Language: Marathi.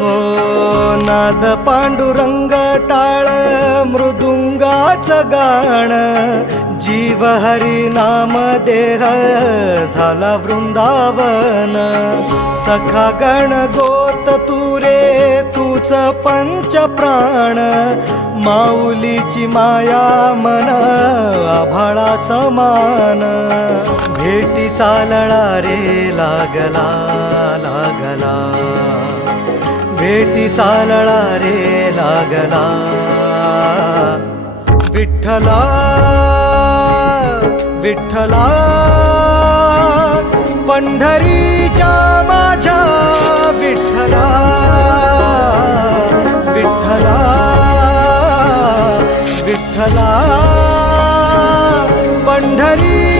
हो नाद पांडुरंग टाळ मृदुंगाचं गाण जीव हरी नाम देह झाला वृंदावन सखा गण गोत तुरे तूच पंच प्राण माऊलीची माया मन आभाळा समान भेटी चालळा रे लागला लागला भेटी चालळा रे लागला विठ्ठला विठ्ठला पंढरीच्या माझ्या विठ्ठला विठ्ठला विठ्ठला पंढरी